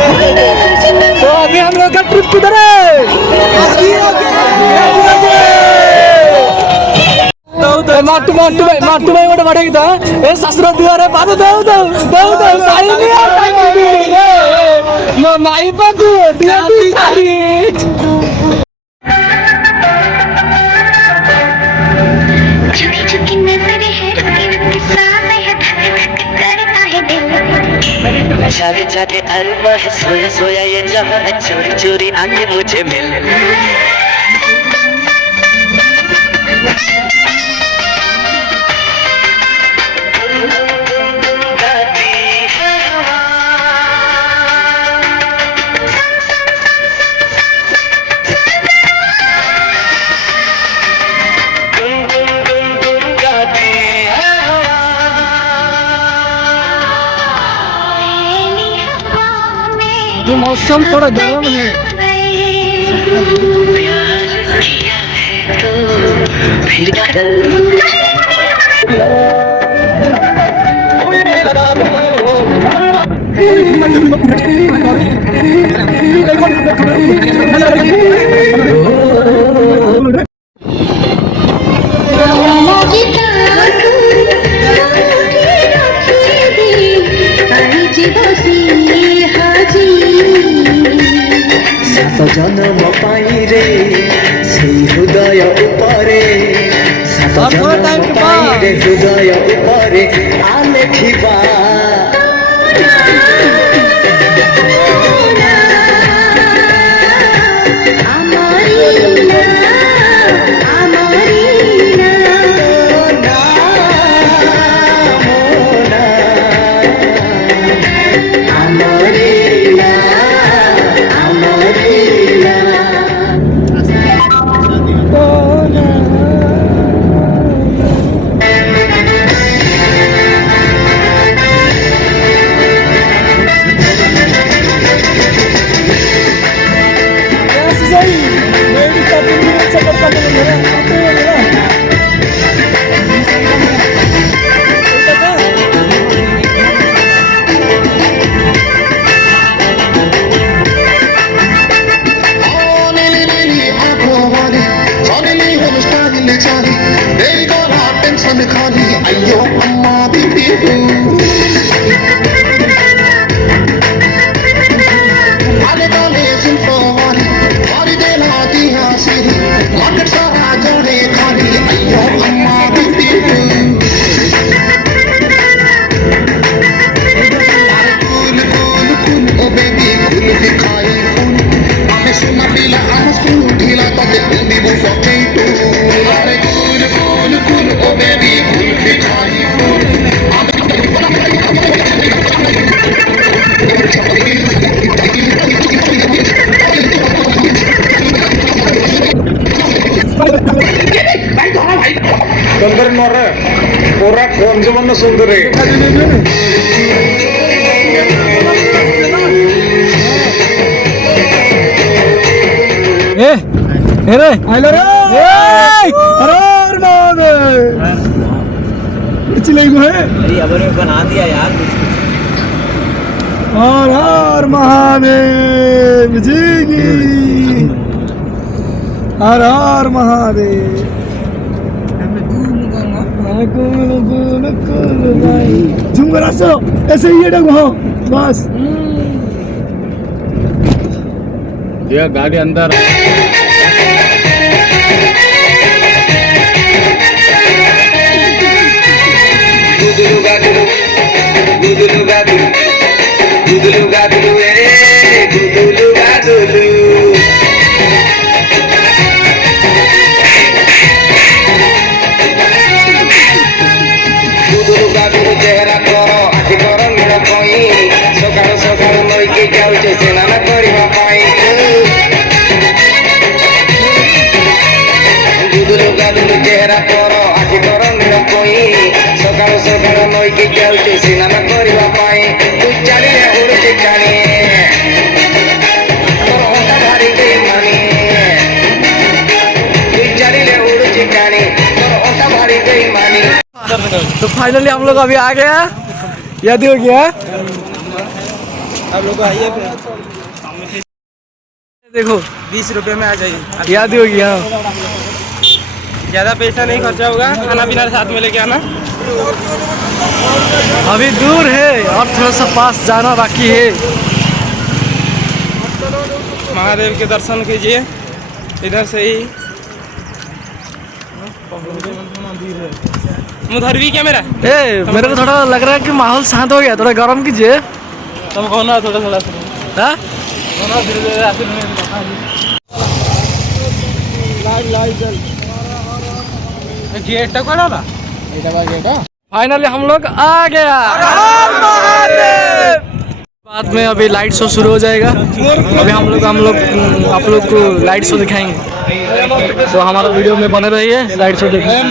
तो अभी हम लोग का ट्रिप किधर है? माटू माटू भाई मोटे बड़े की तो ए ससुर दिया रे बाबू दो सारी नहीं माई बाबू दिया सारी झुकी नजरें है सामने है करता है दिल जाते जाते अरबा है सोया सोया ये जहाँ है चोरी चोरी आके मुझे मिल ये मौसम थोड़ा गर्म है। फिर जन्म पाई रे से हृदय उपरे सात जन्म पाई रे हृदय उपरे आले खिबा अयो अम्मा बीबी आले गाले सुनफो वाली वाली देना दिया सीरी मार्केट सारा जोड़े खाली अयो अम्मा बीबी कूल कूल कूल ओ बेबी कूल दिखाई फूल हमें सुना पीला हम स्कूल ढीला तो दे बूंदी वो सोचे तू अरे कूल कूल कूल ओ बेबी कूल दिखाई फूल ತೊಂದರೆ ನೋಡ್ರೆ ಪೂರಾ ಕೊಂಜಮನ್ನ ಸುಂದರಿ ए रे आइलो रे अरे मान चिल्लाई को है अरे अब ने बना दिया यार हर हर महादेव जी की हर हर महादेव झूम कर रसो ऐसे ही डग हो बस ये गाड़ी अंदर गुदलू गादलू गुदलू गादलू गुदलू गादलू ए गुदलू गादलू गुदलू गादलू चेहरा करो आखि करो नील कई सकाळ सकाळ नईके जाउछे स्नान करिबा पाई गुदलू गादलू चेहरा करो आखि करो नील कई सकाळ सकाळ नईके जाउछे स्नान करिबा पाई तू चाली रे उड़ुछे कानी तो फाइनली हम लोग अभी आ गया, याद हो गया। आप लोग आइए फिर, देखो 20 रुपए में आ जाइए। याद हो गया। ज़्यादा पैसा नहीं खर्चा होगा, खाना पीना साथ में लेके आना। अभी दूर है और थोड़ा सा पास जाना बाकी है। महादेव के दर्शन कीजिए इधर से ही। उधर भी क्या मेरा मेरे को थोड़ा लग रहा है कि माहौल शांत हो गया, थोड़ा गर्म कीजिए। तुम कौन थोड़ा थोड़ा हाँ? गेट तक वाला फाइनली हम लोग आ गया। बाद में अभी लाइट शो शुरू हो जाएगा। अभी हम लोग आप लोग को लाइट शो दिखाएंगे, तो हमारा वीडियो में बने रहिए, लाइट शो देखिए।